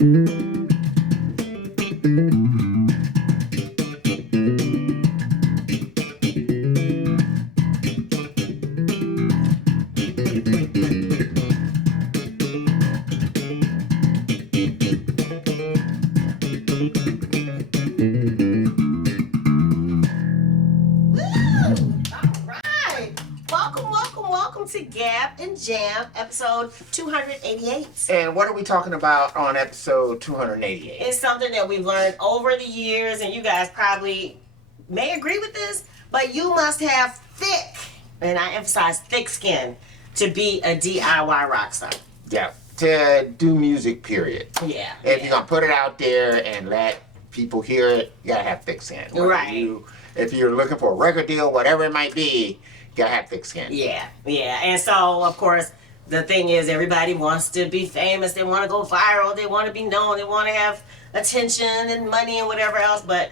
To Gab and Jam, episode 288. And what are we talking about on episode 288? It's something that we've learned over the years, and you guys probably may agree with this, but you must have thick, and I emphasize thick skin, to be a DIY rock star. Yeah, to do music, period. Yeah. If you're going to put it out there and let people hear it, you got to have thick skin. Right. If you're looking for a record deal, whatever it might be, you gotta have thick skin. Yeah. And so, of course, the thing is, everybody wants to be famous. They want to go viral. They want to be known. They want to have attention and money and whatever else. But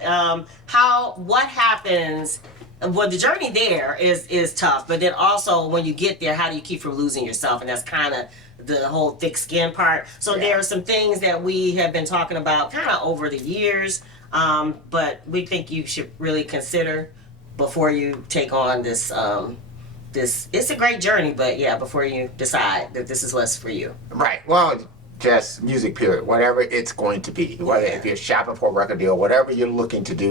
what happens? Well, the journey there is tough. But then also, when you get there, how do you keep from losing yourself? And that's kind of the whole thick skin part. So there are some things that we have been talking about kind of over the years. But we think you should really consider before you take on this, it's a great journey, but yeah, before you decide that this is what's for you. Right. Well, just music, period. Whatever it's going to be. Whether if you're shopping for a record deal, whatever you're looking to do,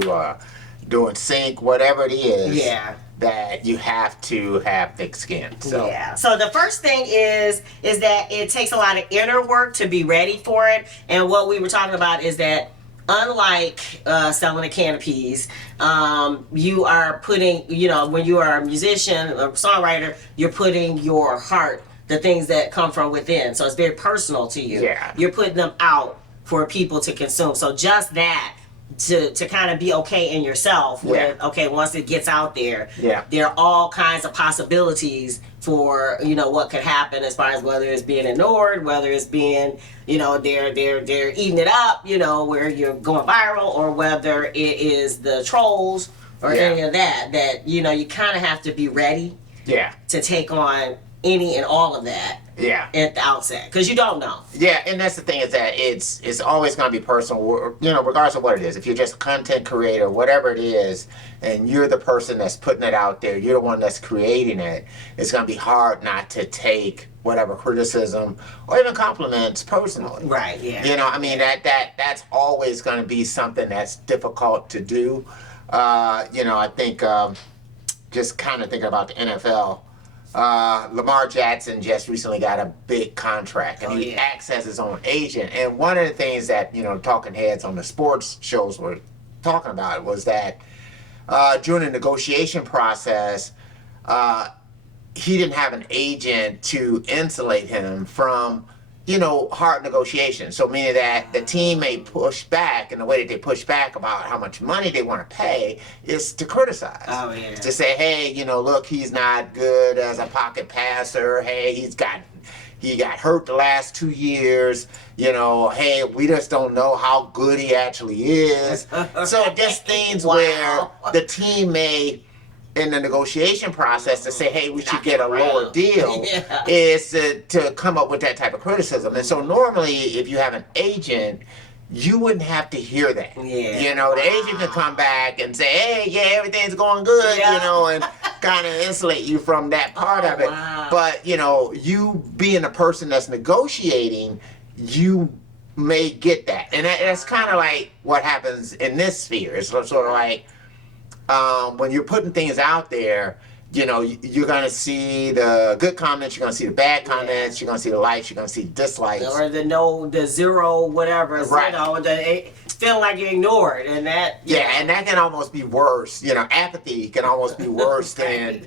doing sync, whatever it is. Yeah. That you have to have thick skin. So. Yeah. So the first thing is that it takes a lot of inner work to be ready for it. And what we were talking about is that unlike selling a can of peas, you are putting, when you are a musician or songwriter, you're putting your heart, the things that come from within. So it's very personal to you. Yeah. You're putting them out for people to consume. So just that, to kind of be okay in yourself with, okay, once it gets out there, there are all kinds of possibilities for, what could happen as far as whether it's being ignored, whether it's being, they're eating it up, where you're going viral, or whether it is the trolls or any of that, you kind of have to be ready to take on any and all of that at the outset, because you don't know. Yeah, and that's the thing, is that it's always going to be personal, regardless of what it is. If you're just a content creator, whatever it is, and you're the person that's putting it out there, you're the one that's creating it, it's going to be hard not to take whatever criticism or even compliments personally. Right, yeah. That's always going to be something that's difficult to do. I think just kind of thinking about the NFL, Lamar Jackson just recently got a big contract, and he acts as his own agent. And one of the things that, talking heads on the sports shows were talking about was that during the negotiation process, he didn't have an agent to insulate him from, hard negotiations. So meaning that the team may push back, and the way that they push back about how much money they want to pay is to criticize. Oh, yeah. To say, hey, look, he's not good as a pocket passer. Hey, he got hurt the last 2 years. Hey, we just don't know how good he actually is. So just things where the team may, in the negotiation process, to say, hey, we should get a lower deal, is to come up with that type of criticism. And so normally, if you have an agent, you wouldn't have to hear that. Yeah. The agent can come back and say, hey, yeah, everything's going good, and kind of insulate you from that part of it. Wow. But, you being a person that's negotiating, you may get that. And that's kind of like what happens in this sphere. It's sort of like, when you're putting things out there, you're going to see the good comments, you're going to see the bad comments, you're going to see the likes, you're going to see dislikes. Or the zero, whatever. Right. Feeling like you're ignored. And that... And that can almost be worse. Apathy can almost be worse than,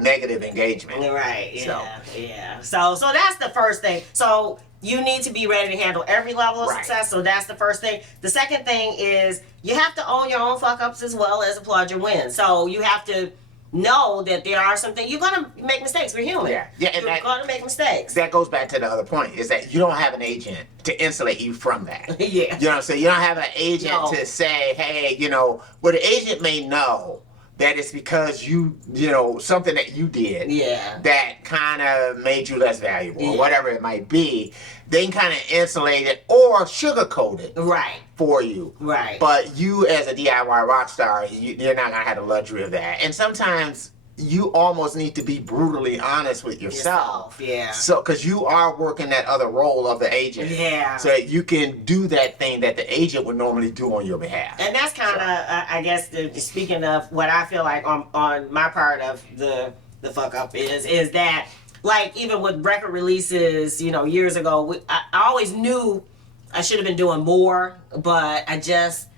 negative engagement. Right, yeah. So that's the first thing. So you need to be ready to handle every level of success. So that's the first thing. The second thing is you have to own your own fuck-ups as well as applaud your wins. So you have to know that there are some things. You're going to make mistakes. We're human. And you're going to make mistakes. That goes back to the other point, is that you don't have an agent to insulate you from that. Yeah. You know what I'm saying? You don't have an agent to say, hey, well, the agent may know that it's because you know, something that you did Yeah. that kind of made you less valuable or Yeah. whatever it might be, they can kind of insulate it or sugarcoat it Right. for you. Right. But you as a DIY rock star, you're not going to have the luxury of that. And sometimes you almost need to be brutally honest with yourself. Yeah. So, because you are working that other role of the agent. Yeah. So that you can do that thing that the agent would normally do on your behalf. And that's kind of, I guess, speaking of what I feel like on my part of the fuck up is that, like, even with record releases, you know, years ago, I always knew I should have been doing more, but I just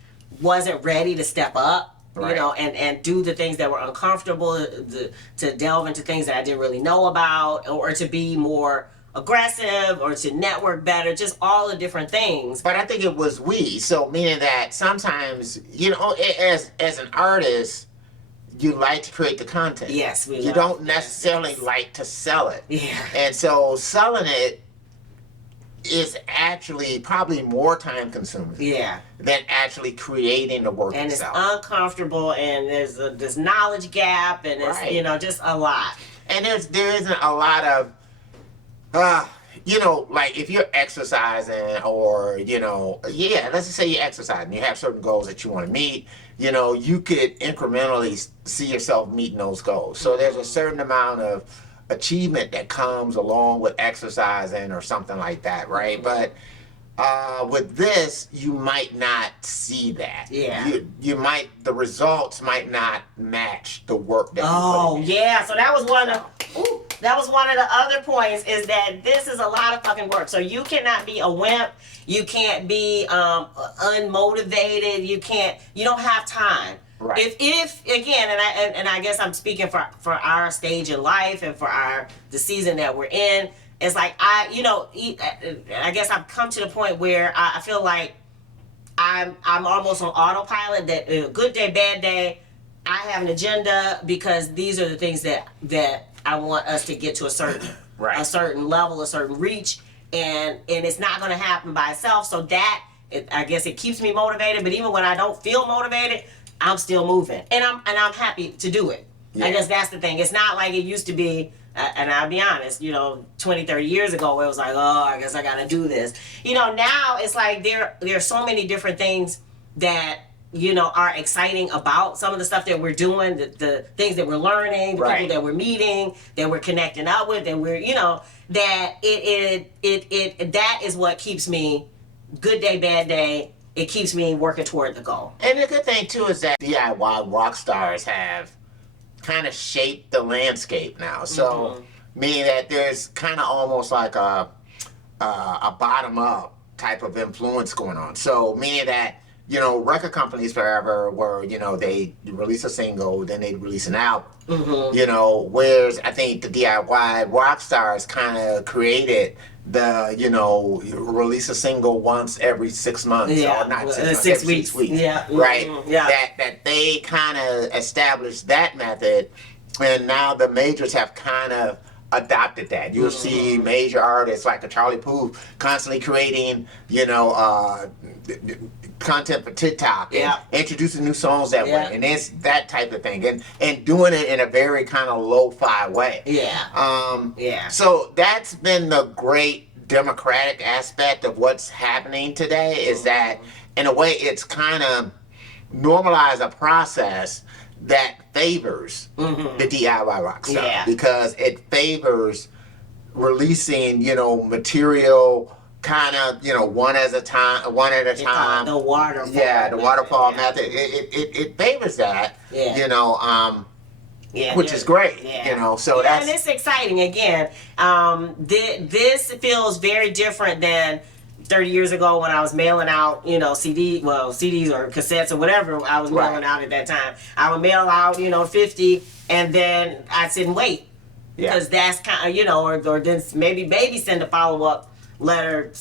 wasn't ready to step up. Right. You know, and do the things that were uncomfortable, to delve into things that I didn't really know about, or to be more aggressive, or to network better, just all the different things. But I think it was so meaning that sometimes, you know, as an artist, you like to create the content. Yes, you don't necessarily like to sell it. Yeah. And so selling it is actually probably more time consuming. Yeah. Than actually creating the work and itself. It's uncomfortable, and there's this knowledge gap, and it's Right. you know, just a lot. And there isn't a lot of you know, like if you're exercising, or you know, let's just say you're exercising, you have certain goals that you want to meet, you know, you could incrementally see yourself meeting those goals. So there's a certain amount of achievement that comes along with exercising or something like that, right? But with this, you might not see that. Yeah. The results might not match the work that Oh, you put in. yeah. So that was one of the other points, is that this is a lot of fucking work. So you cannot be a wimp. You can't be unmotivated. You don't have time. Right. If again, and I guess I'm speaking for our stage in life, and for the season that we're in. It's like I guess I've come to the point where I feel like I'm almost on autopilot. That good day, bad day, I have an agenda, because these are the things that I want us to get to a certain Right. a certain level, a certain reach, and it's not going to happen by itself. So I guess it keeps me motivated. But even when I don't feel motivated, I'm still moving, and I'm happy to do it. Yeah. I guess that's the thing. It's not like it used to be. And I'll be honest, you know, 20, 30 years ago, where it was like, oh, I guess I got to do this. You know, now it's like there's so many different things that, you know, are exciting about some of the stuff that we're doing, the things that we're learning, the Right. people that we're meeting, that we're connecting up with, that we're, you know, that that is what keeps me, good day, bad day, it keeps me working toward the goal. And the good thing too is that DIY rock stars have kind of shaped the landscape now. So meaning that there's kind of almost like a bottom up type of influence going on. So meaning that, you know, record companies forever were, you know, they release a single, then they release an album. You know, whereas I think the DIY rock stars kind of created the, you know, release a single once every 6 months, Yeah. or not 6 months, 6 every weeks. 6 weeks, Yeah. right? Yeah. That they kind of established that method, and now the majors have kind of adopted that. You'll see major artists like a Charlie Puth constantly creating, you know, content for TikTok, and introducing new songs that way, and it's that type of thing, and doing it in a very kind of lo-fi way. So that's been the great democratic aspect of what's happening today, is that in a way it's kind of normalized a process that favors the DIY rock star, because it favors releasing, you know, material kind of, you know, one at a time. The waterfall. Yeah, the waterfall method. It favors that. You know, which is great. You know, so that's, and it's exciting. Again, this feels very different than 30 years ago when I was mailing out, you know, CDs or cassettes or whatever I was mailing out at that time. I would mail out, you know, 50, and then I'd sit and wait. Because that's kind of, you know, or then maybe send a follow-up letter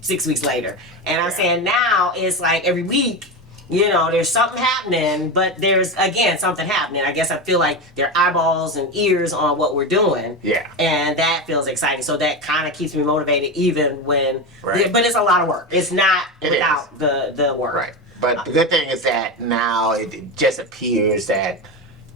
6 weeks later. And I'm saying now it's like every week, you know, there's something happening, but there's, again, something happening. I guess I feel like there are eyeballs and ears on what we're doing. And that feels exciting. So that kind of keeps me motivated, even when, but it's a lot of work. It's not without the work. But the good thing is that now it just appears that,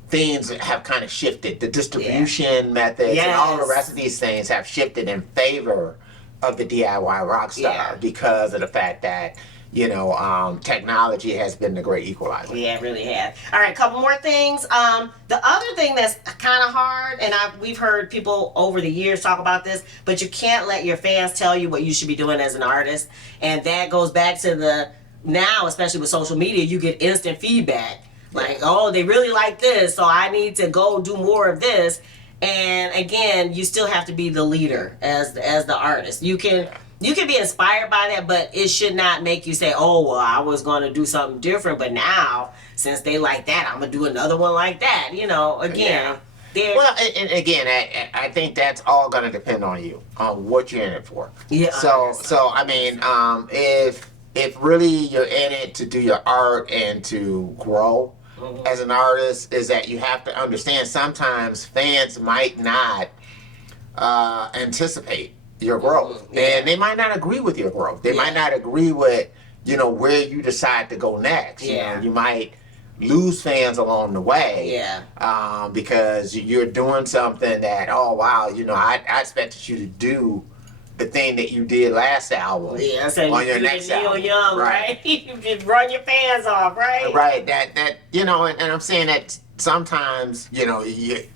things have kind of shifted. The distribution methods and all the rest of these things have shifted in favor of the DIY rock star because of the fact that, you know, technology has been the great equalizer. Yeah, it really has. All right, couple more things. The other thing that's kind of hard, and we've heard people over the years talk about this, but you can't let your fans tell you what you should be doing as an artist. And that goes back to the, now, especially with social media, you get instant feedback. Like, oh, they really like this, so I need to go do more of this. And again, you still have to be the leader as the artist. You can be inspired by that, but it should not make you say, oh, well, I was going to do something different, but now, since they like that, I'm going to do another one like that. You know, again. Well, and again, I think that's all going to depend on you, on what you're in it for. Yeah. So I mean, if really you're in it to do your art and to grow as an artist, is that you have to understand sometimes fans might not anticipate your growth, and they might not agree with your growth. They might not agree with, you know, where you decide to go next. You know, you might lose fans along the way, because you're doing something that, oh wow, you know, I expected you to do the thing that you did last album so on your next album, young, right? You just run your fans off, right? Right. That you know, and I'm saying that sometimes, you know, you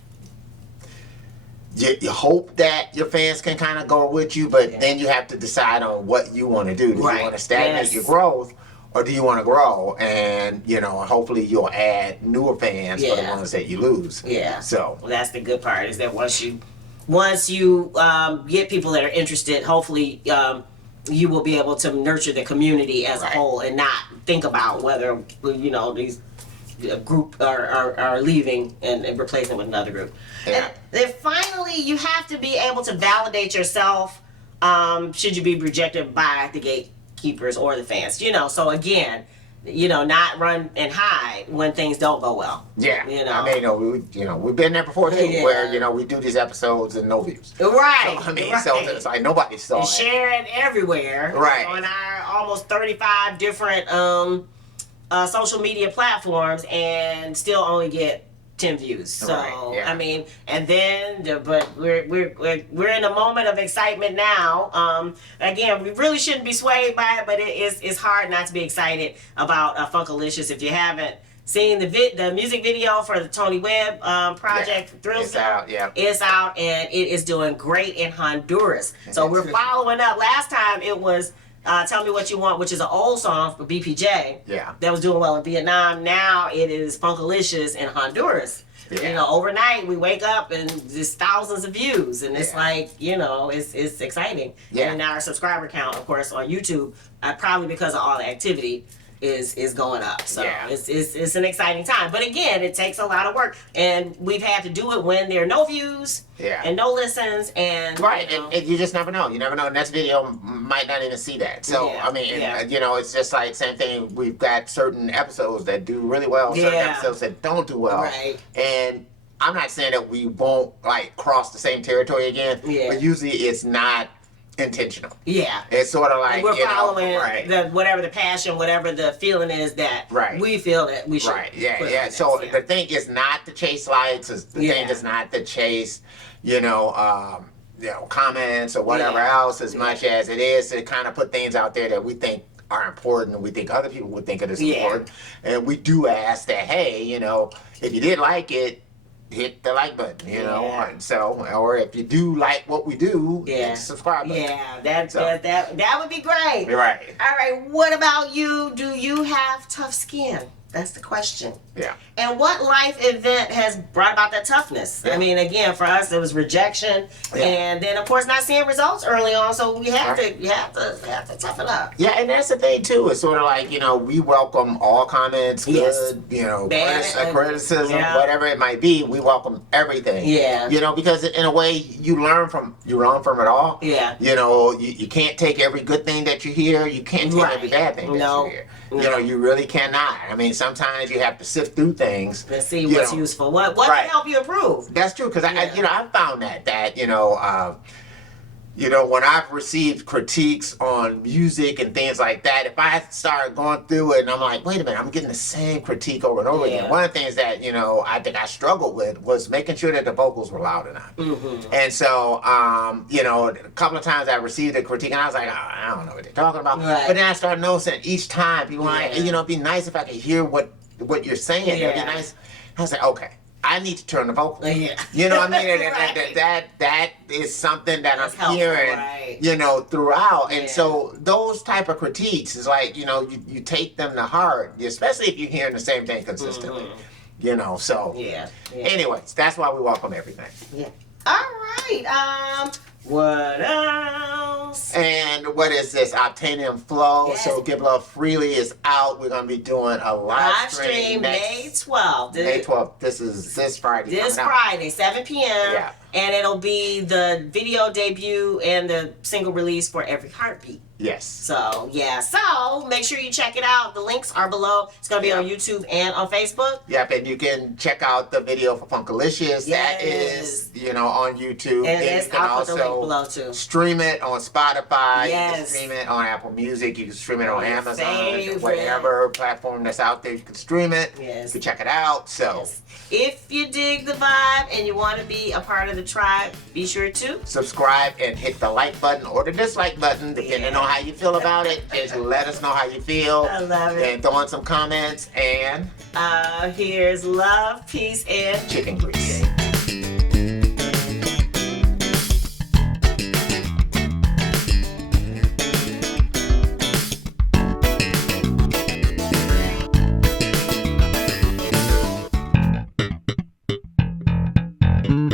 hope that your fans can kind of go with you, but then you have to decide on what you want to do. Do you want to stagnate your growth, or do you want to grow? And, you know, hopefully you'll add newer fans for the ones that you lose. So well, that's the good part, is that once you get people that are interested, hopefully you will be able to nurture the community as a whole and not think about whether, you know, these group are leaving and replacing with another group. And then finally, you have to be able to validate yourself should you be rejected by the gatekeepers or the fans. You know, so again, you know, not run and hide when things don't go well. Yeah, you know. I mean, we've been there before too, where, you know, we do these episodes and no views. Right. So, I mean, so it's like nobody saw it. Share it everywhere. Right. On our almost 35 different social media platforms, and still only get 10 views. So I mean, and then but we're in a moment of excitement now. Again, we really shouldn't be swayed by it, but it's hard not to be excited about Funkalicious. If you haven't seen the music video for the Tony Webb project, Thrill it's out. It's out, and it is doing great in Honduras. So we're following up. Last time it was Tell Me What You Want, which is an old song for BPJ. That was doing well in Vietnam. Now it is Funkalicious in Honduras. You know, overnight we wake up and just thousands of views, and it's like, you know, it's exciting. And our subscriber count, of course, on YouTube, probably because of all the activity, is going up. So it's an exciting time. But again, it takes a lot of work, and we've had to do it when there are no views and no listens, and and you just never know. You never know. Next video might not even see that. So I mean, you know, it's just like same thing. We've got certain episodes that do really well, certain episodes that don't do well, and I'm not saying that we won't like cross the same territory again, but usually it's not intentional. It's sort of like we're following whatever the passion, whatever the feeling is that we feel that we should. So the thing is not to chase likes. The thing is not to chase, you know, comments or whatever else, as much as it is to kind of put things out there that we think are important, and we think other people would think it is important. And we do ask that, hey, you know, if you did like it, hit the like button, you know. So, or if you do like what we do, hit the subscribe button. That would be great. Right. All right. What about you? Do you have tough skin? That's the question. And what life event has brought about that toughness? I mean, again, for us, it was rejection, and then of course not seeing results early on. So we have to toughen up. And that's the thing too. It's sort of like, you know, we welcome all comments, good, you know, criticism, whatever it might be. We welcome everything. You know, because in a way you learn from it all. You know, you can't take every good thing that you hear. You can't take every bad thing that you hear. You know, you really cannot. I mean, sometimes you have to sift through things. Let's see what's useful. What can help you improve? That's true, because I found that you know, when I've received critiques on music and things like that, if I start going through it and I'm like, wait a minute, I'm getting the same critique over and over again. One of the things that, you know, I think I struggled with was making sure that the vocals were loud enough. And so, you know, a couple of times I received a critique and I was like, oh, I don't know what they're talking about. Right. But then I started noticing each time people were like, you know, it'd be nice if I could hear what you're saying. It'd be nice. I was like, okay, I need to turn the vocal. You know what I mean? Right. That is something that That's I'm hearing, right. you know, throughout. And so those type of critiques is like, you know, you take them to heart, especially if you're hearing the same thing consistently. You know, so anyways, that's why we welcome everything. All right. What else? And what is this? Obtaining Flow. Yes. So Give Love Freely is out. We're going to be doing a live stream May 12th. May 12th. This is this Friday. This Friday, 7 p.m. Yeah. And it'll be the video debut and the single release for Every Heartbeat. Yes. So, So, make sure you check it out. The links are below. It's going to be on YouTube and on Facebook. Yep, and you can check out the video for Funkalicious. That is, you know, on YouTube. And then you can I'll put the link also below, too. stream it on Spotify. You can Yes. stream it on Apple Music. You can stream it on Your Amazon. favorite. Whatever platform that's out there, you can stream it. Yes. You can check it out. So if you dig the vibe and you want to be a part of the tribe, be sure to subscribe and hit the like button or the dislike button, depending on how you feel about it. Just let us know how you feel. I love it. And throw in some comments. And here's love, peace, and chicken grease.